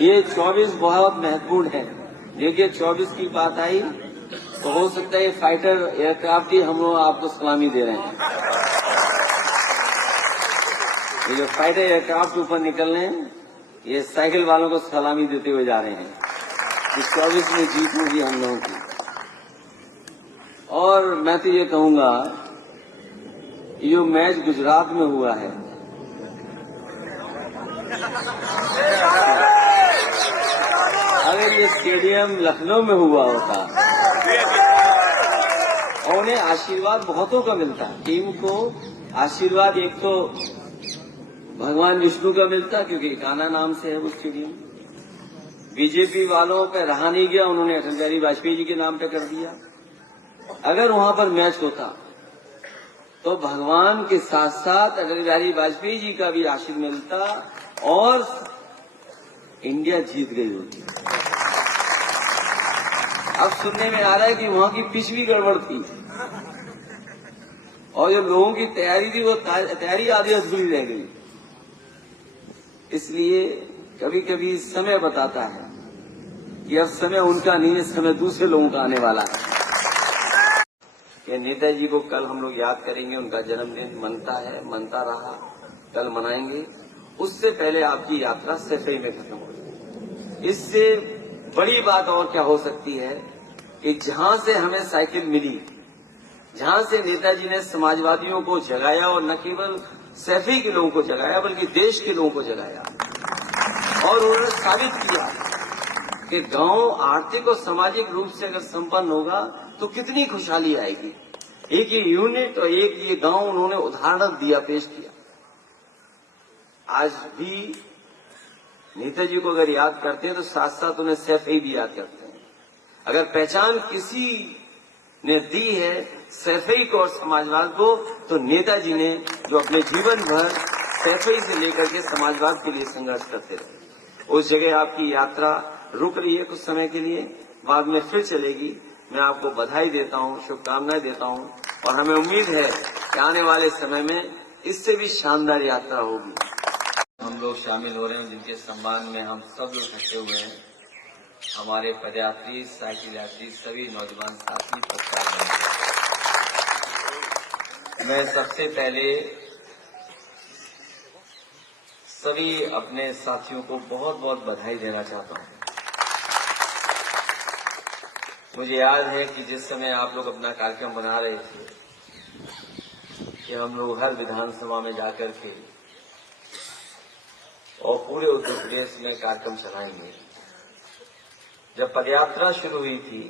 ये 24 बहुत महत्वपूर्ण है। देखिए 24 की बात आई तो हो सकता है ये फाइटर एयरक्राफ्ट ही हम लोग आपको सलामी दे रहे हैं। ये जो फाइटर एयरक्राफ्ट ऊपर निकल रहे हैं ये साइकिल वालों को सलामी देते हुए जा रहे हैं कि 24 में जीत होगी हम लोगों की। और मैं तो ये कहूंगा ये जो मैच गुजरात में हुआ है अगर ये स्टेडियम लखनऊ में हुआ होता और उन्हें आशीर्वाद बहुतों का मिलता, टीम को आशीर्वाद एक तो भगवान विष्णु का मिलता क्योंकि कान्हा नाम से है वो स्टेडियम। बीजेपी वालों पे रहा नहीं गया, उन्होंने अटल बिहारी वाजपेयी जी के नाम पे कर दिया। अगर वहां पर मैच होता तो भगवान के साथ साथ अटल बिहारी वाजपेयी जी का भी आशीर्वाद मिलता और इंडिया जीत गई होती। अब सुनने में आ रहा है कि वहां की पिच भी गड़बड़ थी और जो लोगों की तैयारी थी वो तैयारी आधी अधूरी रह गई। इसलिए कभी कभी समय बताता है कि अब समय उनका नहीं है, समय दूसरे लोगों का आने वाला है। ये नेताजी को कल हम लोग याद करेंगे, उनका जन्मदिन मनता है, मनता रहा, कल मनाएंगे। उससे पहले आपकी यात्रा सफाई में खत्म हो। इससे बड़ी बात और क्या हो सकती है कि जहां से हमें साइकिल मिली, जहां से नेताजी ने समाजवादियों को जगाया और न केवल सैफई के लोगों को जगाया बल्कि देश के लोगों को जगाया और उन्होंने साबित किया कि गांव आर्थिक और सामाजिक रूप से अगर संपन्न होगा तो कितनी खुशहाली आएगी। एक ये यूनिट और एक ये गांव उन्होंने उदाहरण दिया, पेश किया। आज भी नेताजी को अगर याद करते हैं तो साथ साथ उन्हें सैफई भी याद करते हैं। अगर पहचान किसी ने दी है सैफई को और समाजवाद को तो नेताजी ने, जो अपने जीवन भर सैफई से लेकर के समाजवाद के लिए संघर्ष करते रहे। उस जगह आपकी यात्रा रुक रही है कुछ समय के लिए, बाद में फिर चलेगी। मैं आपको बधाई देता हूं, शुभकामनाएं देता हूं और हमें उम्मीद है कि आने वाले समय में इससे भी शानदार यात्रा होगी। हम लोग शामिल हो रहे हैं जिनके सम्मान में हम सब लोग इकट्ठे हुए हैं। हमारे पदयात्री, साइकिल यात्री, सभी नौजवान साथी, पत्रकार। मैं सबसे पहले सभी अपने साथियों को बहुत बहुत बधाई देना चाहता हूं। मुझे याद है कि जिस समय आप लोग अपना कार्यक्रम बना रहे थे कि हम लोग हर विधानसभा में जाकर के और पूरे उत्तर प्रदेश में कार्यक्रम चलाएंगे। जब पदयात्रा शुरू हुई थी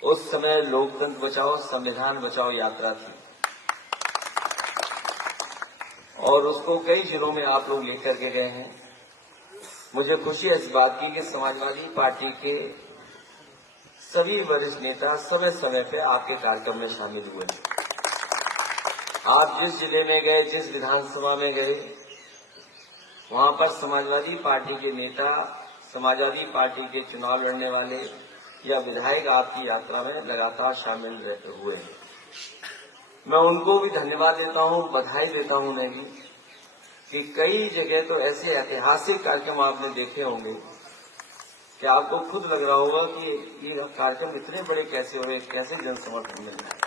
उस समय लोकतंत्र बचाओ संविधान बचाओ यात्रा थी और उसको कई जिलों में आप लोग लेकर के गए हैं। मुझे खुशी है इस बात की कि समाजवादी पार्टी के सभी वरिष्ठ नेता समय समय पे आपके कार्यक्रम में शामिल हुए। आप जिस जिले में गए, जिस विधानसभा में गए, वहां पर समाजवादी पार्टी के नेता, समाजवादी पार्टी के चुनाव लड़ने वाले या विधायक आपकी यात्रा में लगातार शामिल हुए हैं। मैं उनको भी धन्यवाद देता हूं, बधाई देता हूं उन्हें भी कि कई जगह तो ऐसे ऐतिहासिक कार्यक्रम आपने देखे होंगे कि आपको खुद लग रहा होगा कि ये कार्यक्रम इतने बड़े कैसे हुए, कैसे जन समर्थन मिल रहा है।